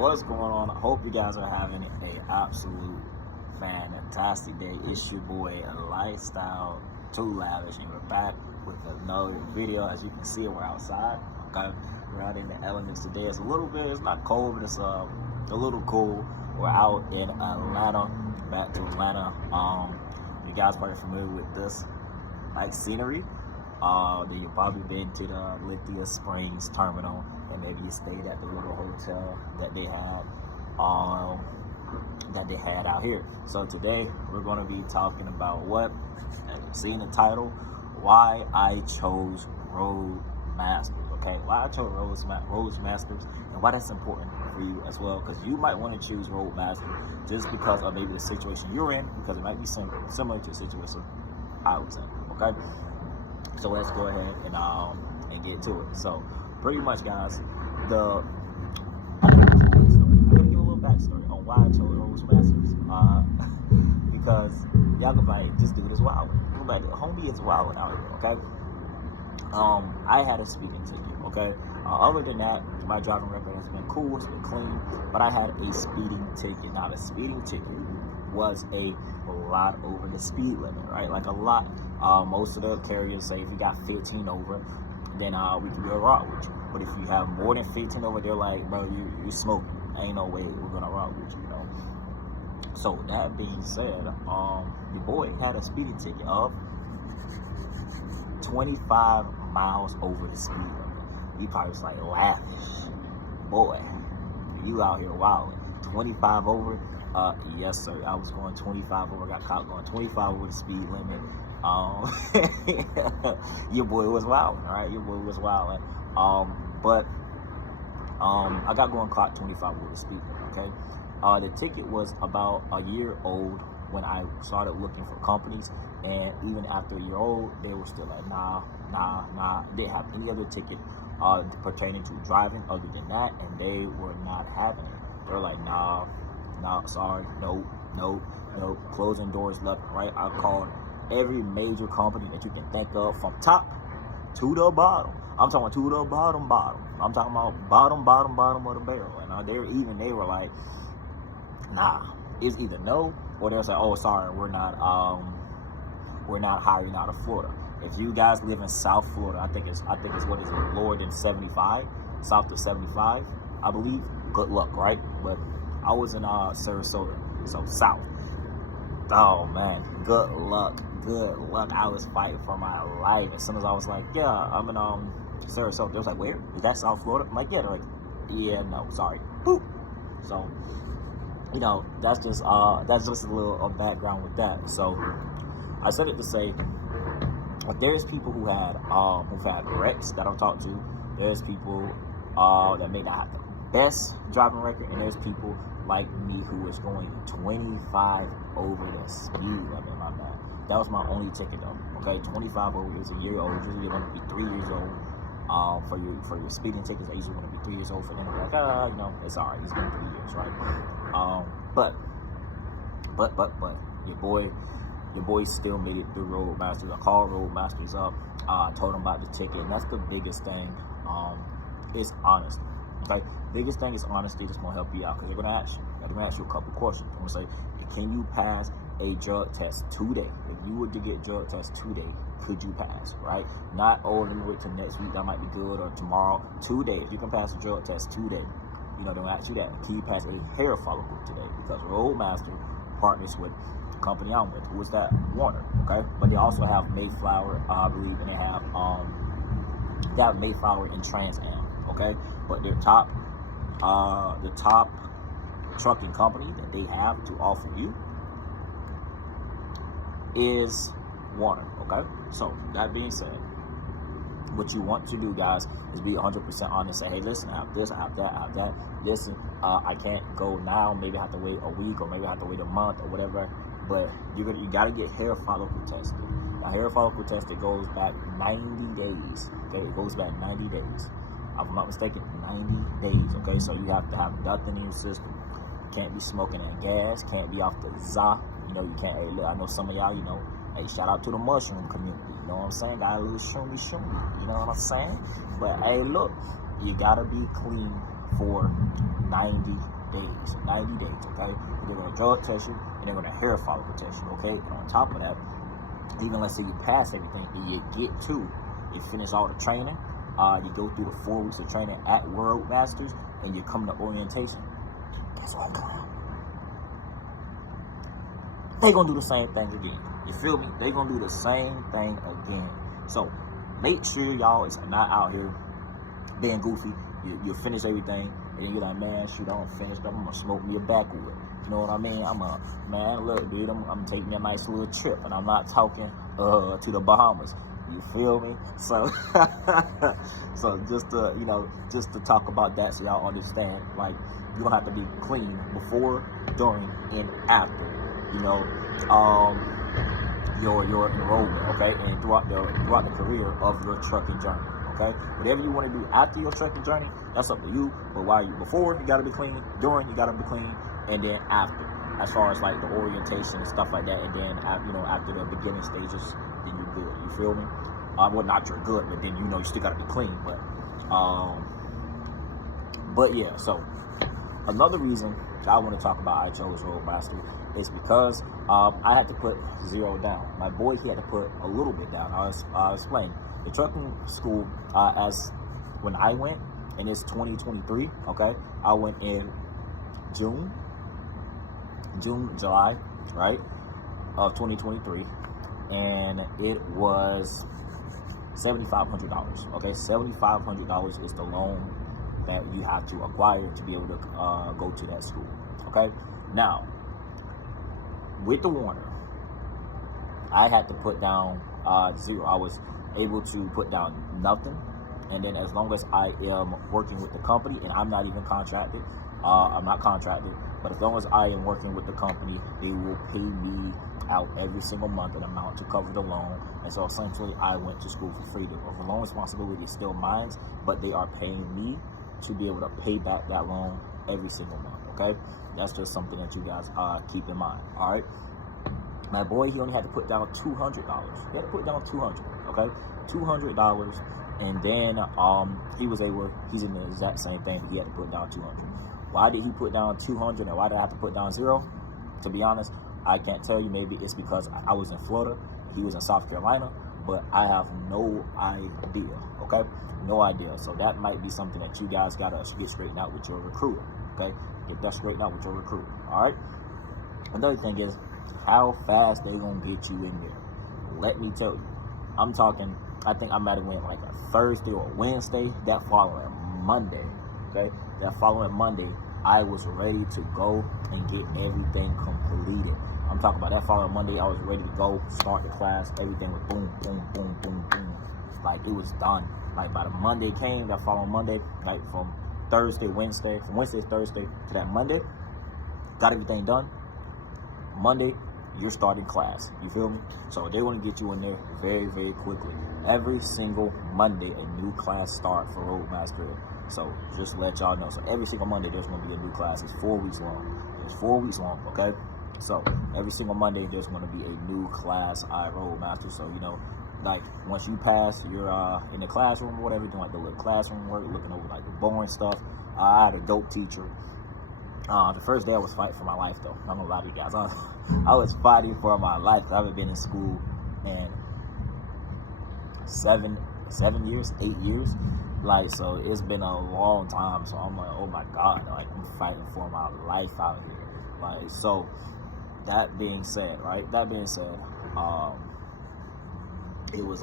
What's going on? I hope you guys are having an absolute fantastic day. It's your boy Lifestyle Too Lavish, and we're back with another video. As you can see, we're outside. Okay, we're out in the elements today. It's not cold, but it's a little cool. We're out in Atlanta, back to Atlanta. You guys probably familiar with this like scenery. You've probably been to the Lithia Springs terminal, and maybe you stayed at the little hotel that they had out here. So today we're going to be talking about what, as you've seen the title, why I chose Roadmaster. Okay, why I chose Roadmasters, and why that's important for you as well, because you might want to choose Roadmaster just because of maybe the situation you're in, because it might be similar to the situation I was in. Okay. So let's go ahead and get to it. So pretty much, guys, I'm gonna give a little backstory on why I chose Roadmasters. Because y'all gonna be like, this dude is wild. Like, homie is wild out here. Okay. I had a speeding ticket. Okay. Other than that, my driving record has been cool. It's been clean. But I had a speeding ticket. Now the speeding ticket was a lot over the speed limit, right? Like a lot. Most of the carriers say if you got 15 over, then we can do a route with you. But if you have more than 15 over, they're like, bro, you're smoking. Ain't no way we're gonna route with you, you know. So that being said, your boy had a speeding ticket of 25 miles over the speed limit. He probably was like laughing, boy, you out here wilding. 25 over. Yes, sir. I was going 25 over. Got caught going 25 over the speed limit. Your boy was wilding, all right? Your boy was wilding. But I got going clock 25 over the speed limit. Okay. The ticket was about a year old when I started looking for companies, and even after a year old, they were still like, nah. They didn't have any other ticket pertaining to driving other than that, and they were not having it. They're like, nah, sorry, nope, closing doors left and right. I called every major company that you can think of, from top to the bottom. I'm talking to the bottom. I'm talking about bottom of the barrel. And they were like, nah, it's either no, or they're like, oh, sorry, we're not hiring out of Florida. If you guys live in South Florida, I think it's what is it, lower than 75, south of 75, I believe. Good luck, right? But I was in Sarasota, so south. Oh man, good luck. I was fighting for my life. As soon as I was like, yeah, I'm in Sarasota, they was like, where? Is that South Florida? I'm like, yeah. They're like, yeah, no, sorry. Boop. So, you know, that's just a little background with that. So I said it to say, there's people who've had wrecks that I've talked to. There's people that may not have the best driving record, and there's people like me who was going 25 over the speed limit. My bad. That was my only ticket though. Okay, 25 over is a year old. Usually you're gonna be 3 years old. For your speeding tickets, they usually want to be 3 years old. For them to be like, you know, it's alright. It's been 3 years, right? But your boy still made it through Roadmasters. I called Roadmasters up. I told them about the ticket, and that's the biggest thing. Is honesty. Okay, biggest thing is honesty. That's gonna help you out, because they're gonna ask you. They're gonna ask you a couple questions. They're gonna say, can you pass a drug test today? If you were to get drug test today, could you pass? Right? Not, oh, let me wait till next week, that might be good, or tomorrow. Today, if you can pass a drug test today, you know, they'll ask you that. Can you pass a hair follicle today? Because Roadmaster partners with the company I'm with. Who is that? Warner. Okay, but they also have Mayflower, I believe, and they have Mayflower and Trans Am. Okay, but their the top trucking company that they have to offer you is Warner. Okay, so that being said, what you want to do, guys, is be 100% honest. Say, hey, listen, I have this, I have that. Listen, I can't go now. Maybe I have to wait a week, or maybe I have to wait a month, or whatever. But you got to get hair follicle tested. A hair follicle test, it goes back 90 days. Okay, it goes back 90 days. If I'm not mistaken, 90 days. Okay, so you have to have nothing in your system. Can't be smoking that gas. Can't be off the za. You know, you can't. Hey, look, I know some of y'all, you know, hey, shout out to the mushroom community. You know what I'm saying? Got a little shoomy. You know what I'm saying? But hey, look, you gotta be clean for 90 days. 90 days, okay? They're going to drug test you, and they're going to hair follicle test you, okay? And on top of that, even let's say you pass everything, and you get to, you finish all the training, you go through the 4 weeks of training at Roadmasters, and you come to orientation. That's all clown. They gonna do the same thing again. You feel me? They gonna do the same thing again. So make sure y'all is not out here being goofy. You finish everything, and then you're like, man, shoot, I don't finish. I'm gonna smoke me a backwood. You know what I mean? Man, look, dude, I'm taking me a nice little trip, and I'm not talking to the Bahamas. You feel me? So, so just to talk about that, so y'all understand, like, you don't have to be clean before, during, and after, your enrollment, okay, and throughout the career of your trucking journey, okay. Whatever you want to do after your trucking journey, that's up to you. But before, you gotta be clean. During, you gotta be clean, and then after, as far as like the orientation and stuff like that, and then after the beginning stages, then you're good. You feel me? Well, not you're good, but then you still gotta be clean. But yeah. So another reason I want to talk about I chose Roadmaster is because I had to put 0 down. My boy, he had to put a little bit down. I'll explain. The trucking school, as when I went, and it's 2023. Okay, I went in June, July, right, of 2023, and it was $7,500. Okay, $7,500 is the loan that you have to acquire to be able to go to that school. Okay, now with the Warner, I had to put down 0. I was able to put down nothing, and then as long as I am working with the company, and I'm not even contracted, I'm not contracted, but as long as I am working with the company, they will pay me out every single month an amount to cover the loan. And so essentially, I went to school for free. The loan responsibility is still mine, but they are paying me to be able to pay back that loan every single month. Okay, that's just something that you guys keep in mind. All right, my boy, he only had to put down $200. He had to put down $200. Okay, $200, and then he's in the exact same thing. He had to put down $200. Why did he put down $200, and why did I have to put down 0? To be honest, I can't tell you. Maybe it's because I was in Florida, he was in South Carolina, but I have no idea. Okay, no idea. So that might be something that you guys gotta get straightened out with your recruiter. Okay, get that straightened out with your recruiter. All right. Another thing is how fast they gonna get you in there. Let me tell you, I'm talking. I think I might have went like a Thursday or Wednesday. That following Monday, okay, that following Monday, I was ready to go and get everything completed. I'm talking about that following Monday. I was ready to go, start the class. Everything was boom, boom, boom, boom, boom. Like it was done. Like by the Monday came, that following Monday, like from Wednesday to Thursday to that Monday, got everything done. Monday, you're starting class. You feel me? So they want to get you in there very, very quickly. Every single Monday, a new class start for Roadmaster. So just to let y'all know. So every single Monday, there's going to be a new class. It's 4 weeks long. It's 4 weeks long, okay? So every single Monday, there's going to be a new class Roadmaster. So, like once you pass, you're in the classroom or whatever, doing like the little classroom work, looking over like the boring stuff. I had a dope teacher. The first day I was fighting for my life, though. I'm gonna lie to you guys. I was fighting for my life. I haven't been in school in 7 years, 8 years. Like, so it's been a long time. So I'm like, oh my God, like I'm fighting for my life out here. Like, so that being said, it was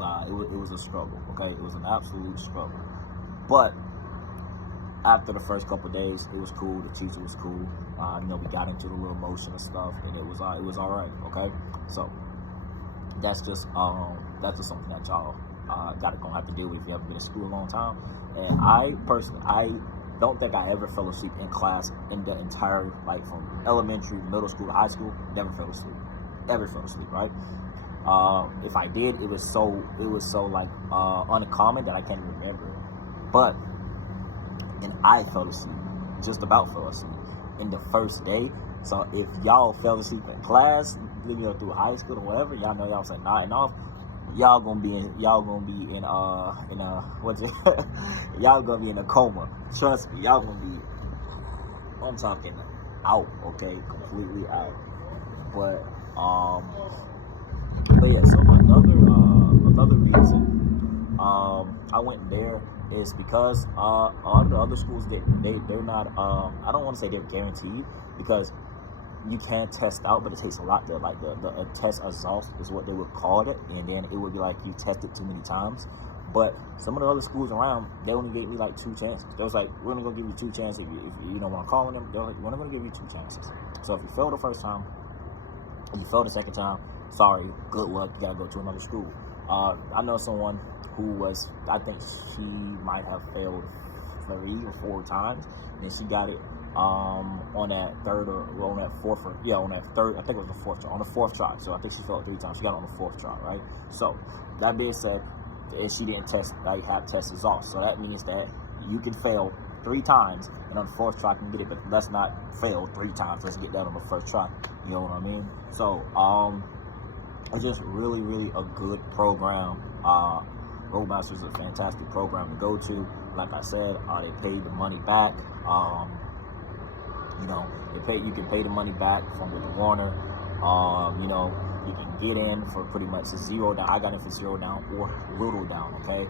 a struggle. Okay, it was an absolute struggle. But after the first couple of days, it was cool. The teacher was cool. We got into the little motion and stuff, and it was all right. Okay, so that's just something that y'all gonna have to deal with if you haven't been in school a long time. And I personally, I don't think I ever fell asleep in class in the entire, like from elementary, middle school, high school. Never fell asleep. Ever fell asleep, right? If I did, it was so like uncommon that I can't even remember it. But and I fell asleep, just about fell asleep in the first day. So if y'all fell asleep in class, through high school or whatever, y'all know y'all was like nodding off. y'all gonna be in what's it? Y'all gonna be in a coma. Trust me, y'all gonna be. I'm talking out, okay, completely out. But yeah. So another reason I went there is because all the other schools they're not I don't want to say they're guaranteed, because you can test out, but it takes a lot to, like, the test exhaust is what they would call it, and then it would be like you tested too many times. But some of the other schools around, they only gave me like 2 chances. They was like, we're only gonna give you 2 chances. If you don't want to call them, they're like, we're only gonna give you 2 chances. So if you fail the first time, if you fail the second time, sorry, good luck, you gotta go to another school. I know someone who was, I think she might have failed 3 or 4 times, and she got it on that third or on that fourth, or on that third, I think it was the fourth try, on the 4th try. So I think she failed 3 times. She got it on the 4th try, right? So that being said, and she didn't have test results. So that means that you can fail 3 times, and on the 4th try you can get it, but let's not fail 3 times. Let's get that on the 1st try. You know what I mean? So it's just really, really a good program. Roadmaster is a fantastic program to go to. Like I said, they pay the money back. You can pay the money back from the Warner. You can get in for pretty much $0 down. I got in for $0 down or little down. Okay.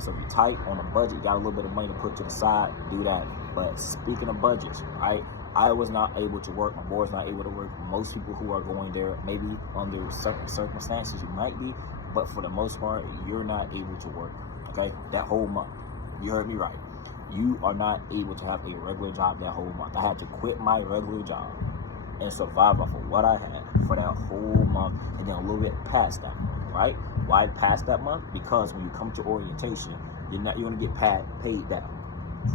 So if you're tight on a budget, got a little bit of money to put to the side, do that. But speaking of budgets, right? I was not able to work. My boy's not able to work. Most people who are going there, maybe under certain circumstances, you might be, but for the most part, you're not able to work. Okay, that whole month. You heard me right. You are not able to have a regular job that whole month. I had to quit my regular job and survive off of what I had for that whole month, and then a little bit past that month, right? Why past that month? Because when you come to orientation, you're gonna get paid that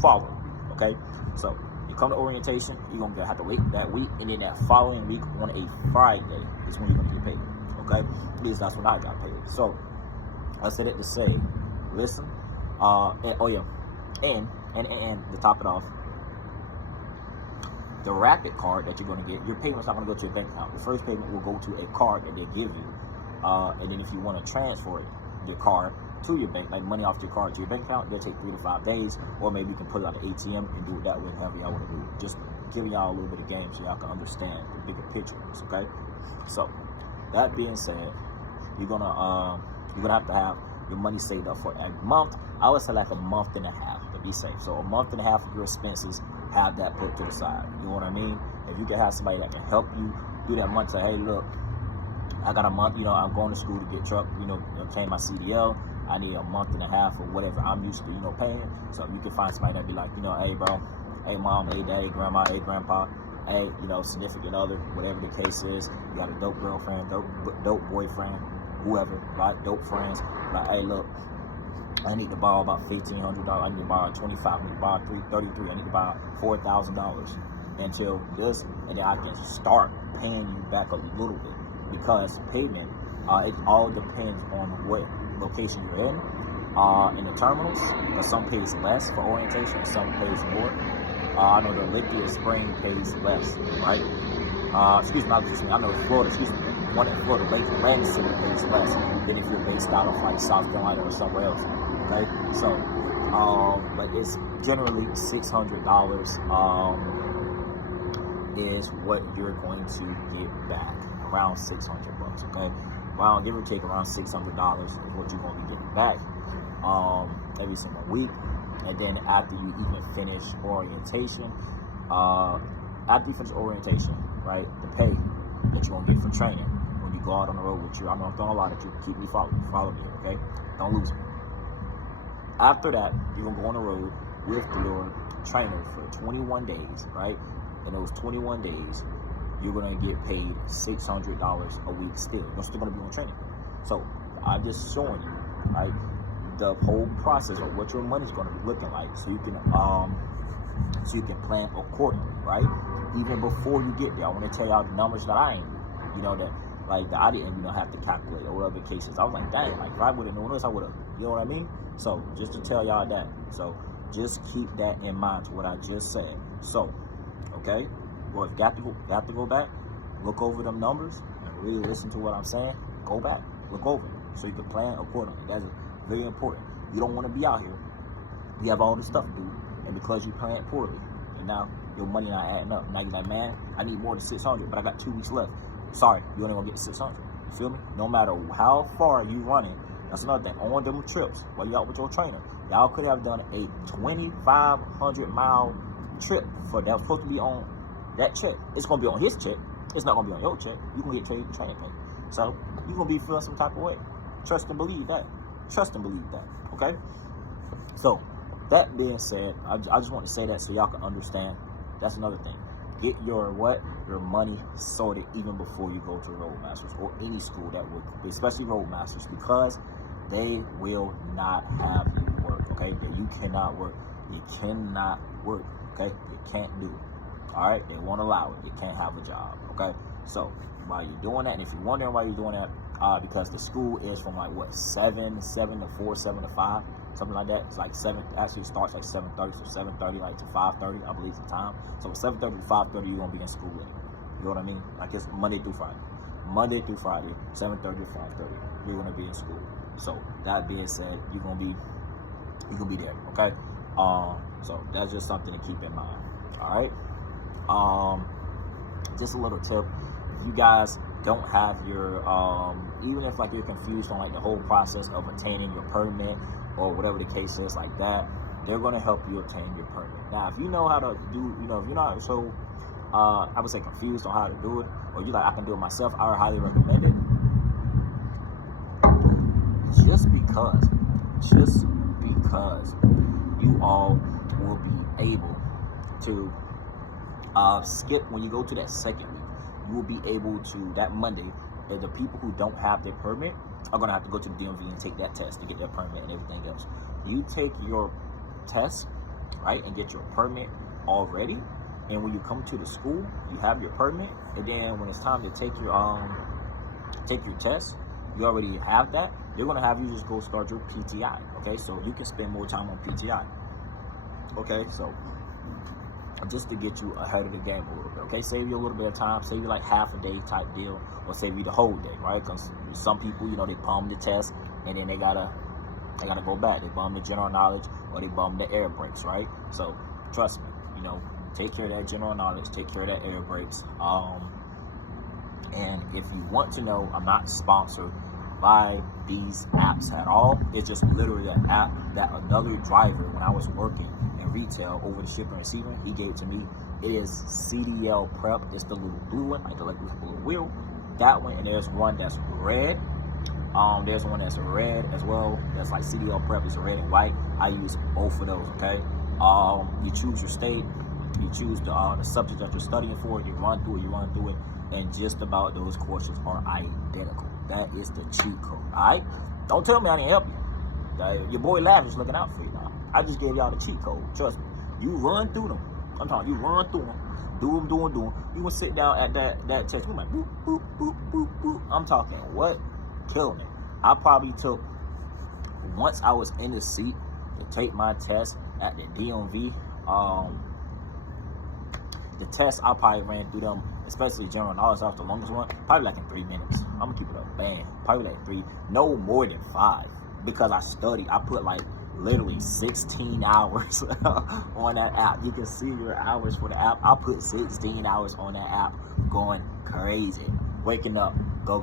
following. Okay, so you come to orientation, you're gonna have to wait that week, and then that following week on a Friday is when you're gonna get paid. Okay, at least that's when I got paid. So I said it to say, listen, and to top it off, the rapid card that you're going to get, your payment's not going to go to your bank account. The first payment will go to a card that they give you, and then if you want to transfer your card to your bank, like money off your card to your bank account, they'll take 3 to 5 days, or maybe you can put it out the ATM and do it that way, however y'all want to do it. Just giving y'all a little bit of game so y'all can understand the bigger picture of this, okay? So that being said, you're gonna have to have your money saved up for a month. I would say like a month and a half to be safe. So a month and a half of your expenses, have that put to the side. You know what I mean? If you can have somebody that can help you do that month, say, hey, look, I got a month, I'm going to school to get truck, obtain my CDL. I need a month and a half or whatever I'm used to, paying. So you can find somebody that be like, hey, bro, hey, mom, hey, dad, hey, grandma, hey, grandpa, hey, significant other, whatever the case is. You got a dope girlfriend, dope boyfriend, whoever, right? Dope friends. Like, hey, look, I need to borrow about $1,500. I need to borrow $25. I need to borrow $33. I need to borrow $4,000 until this, and then I can start paying you back a little bit, because payment, it all depends on what location you're in the terminals, because some pays less for orientation, some pays more. I know the Liquid Spring pays less, right? I know Florida, one in Florida, Lake Atlantic City pays less than if you're based out of like South Carolina or somewhere else, okay? So, but it's generally $600 is what you're going to get back, around $600, okay? Well, give or take around $600 is what you're going to be getting back every single week. And then after you even finish orientation, right, the pay that you're going to get for training when you go out on the road with you. I know I'm throwing a lot at you. Keep me follow me, okay? Don't lose me. After that, you're going to go on the road with your trainer for 21 days, right? In those 21 days, you're going to get paid $600 a week still. You're still going to be on training. So I'm just showing you, right, the whole process of what your money's going to be looking like, so you can plan accordingly, right? Even before you get there, I want to tell y'all the numbers that I ain't, that I didn't, have to calculate, or whatever the case is. I was like, dang, like if I would have known this, I would have, you know what I mean? So just to tell y'all that. So just keep that in mind to what I just said. So, okay, well, if you have to go back, look over them numbers and really listen to what I'm saying. Go back, look over it. so you can plan accordingly. That's very important. You don't want to be out here. You have all this stuff to do, and because you plan poorly, and now your money not adding up. Now you're like, man, I need more than 600, but I got 2 weeks left. Sorry, you only gonna get 600. You feel me? No matter how far you running, that's another thing. On them trips, while you out with your trainer, y'all could have done a 2,500-mile trip for that supposed to be on that check. It's gonna be on his check. It's not gonna be on your check. You gonna get training pay. So you gonna be feeling some type of way. Trust and believe that. Trust and believe that. Okay. So that being said, I just want to say that so y'all can understand. That's another thing. Get your money sorted even before you go to Roadmasters or any school that would, especially Roadmasters, because they will not have you work. Okay, you cannot work. You cannot work. Okay, you can't do it. All right, they won't allow it. You can't have a job. Okay, so while you're doing that, and if you're wondering why you're doing that, because the school is from like what 7 to 4, 7 to 5. Something like that. It's like 7, actually starts like 7:30, so 7:30 like to 5:30, I believe is the time. So 7:30 to 5:30, you're gonna be in school. You know what I mean? Like it's Monday through Friday. Monday through Friday, 7:30 to 5:30, you're gonna be in school. So that being said, you're gonna be there, okay? So that's just something to keep in mind. All right. Just a little tip. If you guys don't have your even if like you're confused on like the whole process of obtaining your permit or whatever the case is like that, they're going to help you obtain your permit. Now, if you know how to do, if you're not so, I would say confused on how to do it, or you're like, I can do it myself, I would highly recommend it. Just because you all will be able to skip when you go to that second week, you will be able to, that Monday, the people who don't have their permit are going to have to go to the DMV and take that test to get their permit and everything else. You take your test, right, and get your permit already, and when you come to the school, you have your permit, and then when it's time to take your test, you already have that. They're going to have you just go start your PTI, okay? So you can spend more time on PTI, okay? So just to get you ahead of the game a little bit, okay? Save you a little bit of time, save you like half a day type deal, or save you the whole day, right? Because some people, they bum the test, and then they gotta go back. They bum the general knowledge, or they bum the air brakes, right? So trust me, take care of that general knowledge, take care of that air brakes. And if you want to know, I'm not sponsored by these apps at all. It's just literally an app that another driver, when I was working in retail over the shipping and receiving, he gave to me. It is CDL Prep. It's the little blue one, like the little wheel. That one, and there's one that's red. There's one that's red as well. That's like CDL Prep. It's red and white. I use both of those. Okay. You choose your state. You choose the subject that you're studying for. You run through it, and just about those courses are identical. That is the cheat code. All right. Don't tell me I didn't help you. Your boy Lav is looking out for you now. I just gave y'all the cheat code. Trust me. You run through them. I'm talking. You run through them. Do them. You will sit down at that test. You're like, boop, boop, boop, boop, boop. I'm talking, what? Killing it. I probably took, once I was in the seat to take my test at the DMV, the test, I probably ran through them, especially general knowledge, that was the longest one, probably like in 3 minutes. I'm gonna keep it up, bam. Probably like 3, no more than 5, because I studied. I put like literally 16 hours on that app. You can see your hours for the app. I put 16 hours on that app, going crazy. Waking up, go.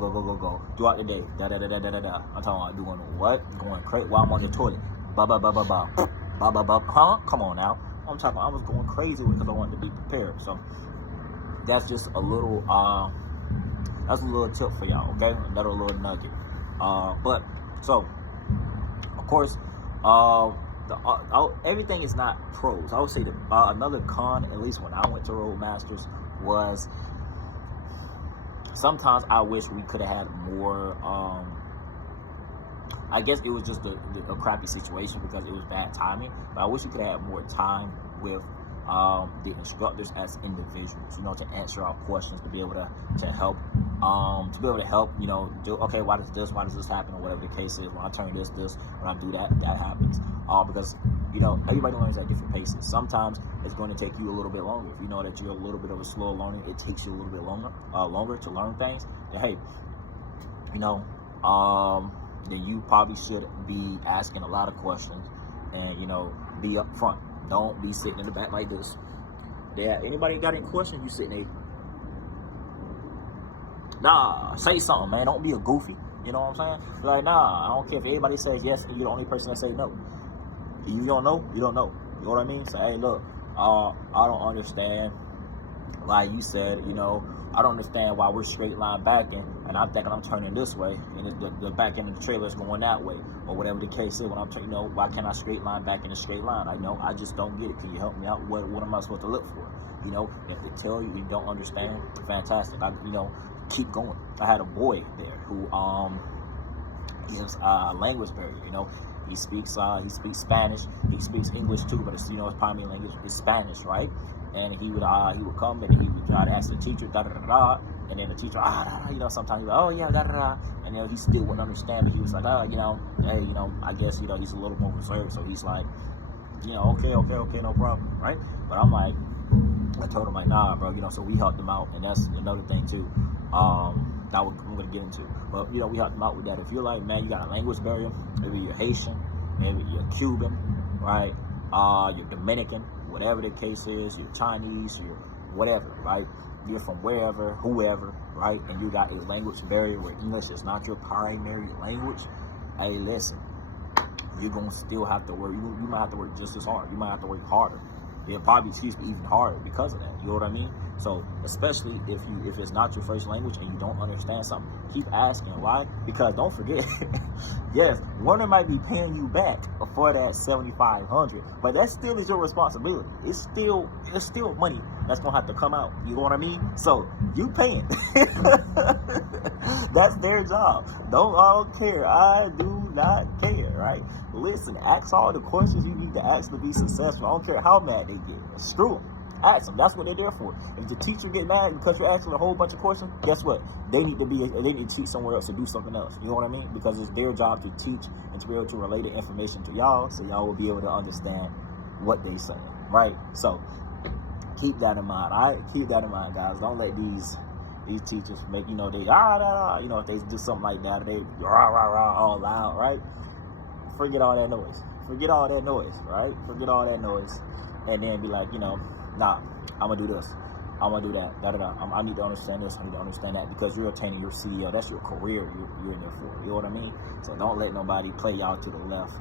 Throughout the day, da. I'm talking about doing what? Going crazy while I'm on the toilet. Ba. Huh? Come on now. I'm talking. I was going crazy because I wanted to be prepared. So that's just a little. That's a little tip for y'all. Okay, another little nugget. But so, of course, everything is not pros. I would say that another con, at least when I went to Roadmasters, was sometimes I wish we could have had more. I guess it was just a crappy situation because it was bad timing. But I wish we could have had more time with the instructors as individuals, to answer our questions, to be able to help, do, okay, why does this happen, or whatever the case is. When I turn this, when I do that happens. Because, everybody learns at different paces. Sometimes it's going to take you a little bit longer. If you know that you're a little bit of a slow learner, it takes you a little bit longer to learn things. And hey, then you probably should be asking a lot of questions and, you know, be up front. Don't be sitting in the back like this. Yeah, anybody got any questions? You sitting there. Nah, say something, man. Don't be a goofy. You know what I'm saying? Like, nah, I don't care if everybody says yes and you're the only person that say no. You don't know, you don't know. You know what I mean? Say, hey, look, I don't understand. Like you said, you know, I don't understand why we're straight line backing and I'm thinking I'm turning this way and the back end of the trailer is going that way, or whatever the case is. When I'm turning, you know, why can't I straight line back in a straight line? I know, I just don't get it. Can you help me out? What am I supposed to look for? You know, if they tell you you don't understand, fantastic. You know, keep going. I had a boy there who is language barrier. You know, he speaks Spanish, he speaks English too, but it's, you know, his primary language is Spanish, right? And he would come and he would try to ask the teacher da da da da, and then the teacher you know, sometimes he'd be like, oh yeah da da da, and then he still wouldn't understand it. He was like, you know, hey, you know, I guess, you know, he's a little more reserved, so he's like, you know, okay, no problem, right? But I'm like, I told him like, nah, bro, you know, so we helped him out, and that's another thing too. That I'm gonna get into, but you know, we helped him out with that. If you're like, man, you got a language barrier, maybe you're Haitian, maybe you're Cuban, right? You're Dominican, whatever the case is, you're Chinese, you're whatever, right? You're from wherever, whoever, right? And you got a language barrier where English is not your primary language. Hey, listen, you're gonna still have to work. You might have to work just as hard. You might have to work harder. It'll probably teach me even harder because of that. You know what I mean? So especially if it's not your first language and you don't understand something, keep asking. Why? Because don't forget, yes, Warner might be paying you back for that $7,500, but that still is your responsibility. It's still money that's gonna have to come out. You know what I mean? So you paying. That's their job. I don't care. I do not care, right? Listen, ask all the questions you need to ask to be successful. I don't care how mad they get. Screw them. Ask them. That's what they're there for. If the teacher get mad because you're asking a whole bunch of questions, guess what? They need to teach somewhere else to do something else. You know what I mean? Because it's their job to teach and to be able to relay the information to y'all, so y'all will be able to understand what they say, right? So keep that in mind. All right, keep that in mind, guys. Don't let these teachers make, you know, they you know, if they do something like that, they all loud, right? Forget all that noise. Forget all that noise, right? Forget all that noise, and then be like, you know, nah, I'm gonna do this, I'm gonna do that, I need to understand this, I need to understand that, because you're attaining your CEO. That's your career. You're in there for. You know what I mean? So don't let nobody play y'all to the left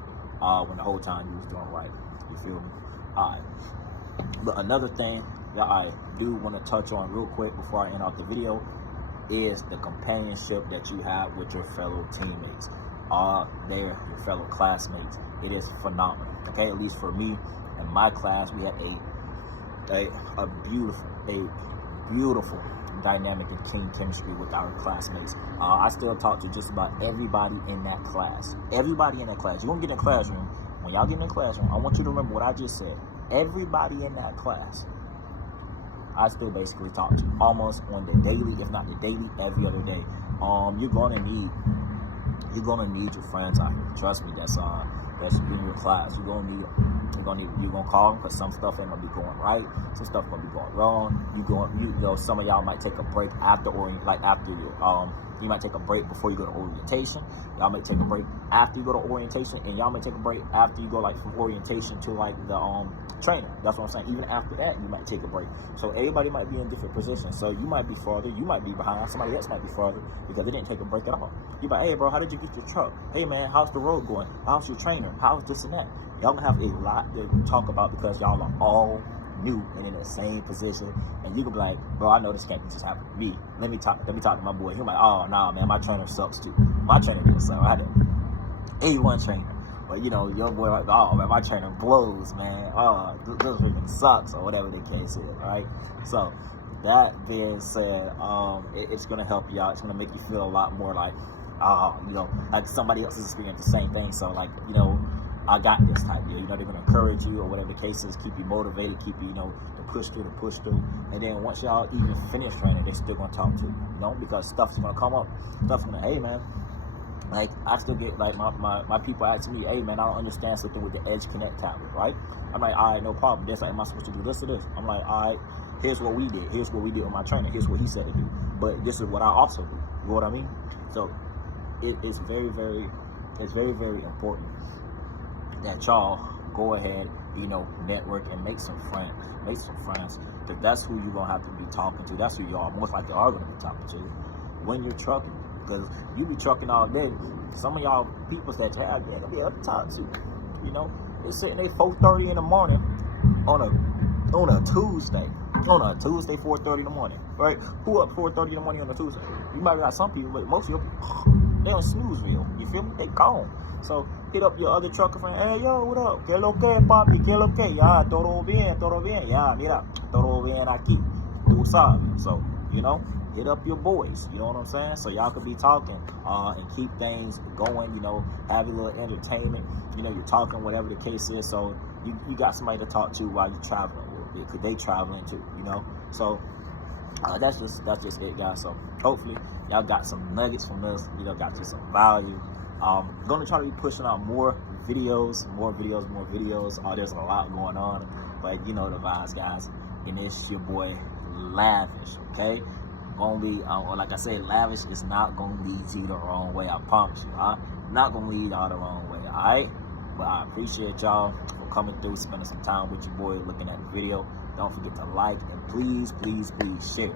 when the whole time you was doing right. You feel me? All right. But another thing that I do want to touch on real quick before I end off the video is the companionship that you have with your fellow teammates. Your fellow classmates. It is phenomenal. Okay, at least for me in my class, we had a beautiful dynamic and team chemistry with our classmates. I still talk to just about everybody in that class. Everybody in that class. You're gonna get in the classroom. When y'all get in the classroom, I want you to remember what I just said. Everybody in that class, I still basically talk to almost on the daily, if not the daily, every other day. You're gonna need your friends out here. Trust me, that's in your class. You're gonna call them because some stuff ain't gonna be going right, some stuff gonna be going wrong. You know, some of y'all might take a break after you might take a break before you go to orientation. Y'all might take a break after you go to orientation, and y'all might take a break after you go like from orientation to like the training. That's what I'm saying. Even after that, you might take a break. So everybody might be in different positions. So you might be farther, you might be behind, somebody else might be farther because they didn't take a break at all. You like, hey bro, how did you get your truck? Hey man, how's the road going? How's your trainer? How's this and that? Y'all gonna have a lot to talk about because y'all are all new and in the same position, and you can be like, bro, I know this can't just happen to me. Let me talk to my boy. He's like, oh nah man, my trainer sucks too. My trainer didn't suck. I had an A1 trainer. But you know, your boy like, oh man, my trainer blows, man. Oh, this freaking sucks, or whatever the case is, right? So that being said, it's gonna help you out. It's gonna make you feel a lot more like, you know, like somebody else is experiencing the same thing. So like, you know, I got this type deal. You know, they're gonna encourage you or whatever the case is, keep you motivated, keep you, you know, to push through. And then once y'all even finish training, they're still gonna talk to you, you know, because stuff's gonna come up. Stuff's gonna, hey man, like I still get like my people ask me, hey man, I don't understand something with the Edge Connect tablet, right? I'm like, all right, no problem. This, like, am I supposed to do this or this? I'm like, all right, here's what we did. Here's what we did with my trainer. Here's what he said to do. But this is what I also do. You know what I mean? So it is very, very it's very, very important that y'all go ahead, you know, network and make some friends. Make some friends. Because that's who you're going to have to be talking to. That's who y'all most likely are going to be talking to when you're trucking. Because you be trucking all day. Some of y'all peoples that you have, yeah, they'll be able to talk to. You know, they're sitting there 4:30 in the morning on a Tuesday. On a Tuesday, 4:30 in the morning. Right? Who up 4:30 in the morning on a Tuesday? You might have got some people, but most of you, they on Snoozeville. You feel me? They gone. So hit up your other trucker friend. Hey, yo, what up? ¿Qué lo que, papi? ¿Qué lo que? Ya, todo bien, todo bien. Ya, mira, todo bien aquí. What's up? So, you know, hit up your boys. You know what I'm saying? So y'all could be talking and keep things going. You know, have a little entertainment. You know, you're talking, whatever the case is. So you got somebody to talk to while you're traveling a little bit, because they traveling too. You know, so. That's just it, guys. So hopefully y'all got some nuggets from this. You know, got you some value. Gonna try to be pushing out more videos. There's a lot going on, but you know the vibes, guys. And it's your boy Lavish. Okay, gonna be like I said, Lavish is not gonna lead you the wrong way. I promise you. Not gonna lead y'all the wrong way. All right. But I appreciate y'all for coming through, spending some time with your boy, looking at the video. Don't forget to like, and please share.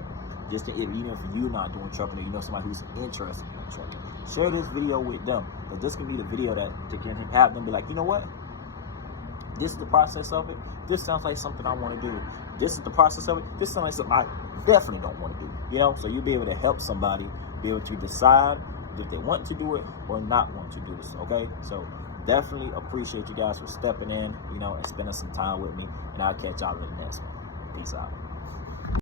Just to, even if you're not doing trucking, or you know somebody who's interested in trucking, share this video with them. Because this can be the video that can have them be like, you know what? This is the process of it. This sounds like something I want to do. This is the process of it. This sounds like something I definitely don't want to do. You know, so you'll be able to help somebody be able to decide if they want to do it or not want to do this. Okay, so definitely appreciate you guys for stepping in, you know, and spending some time with me. And I'll catch y'all in the next one. Peace out.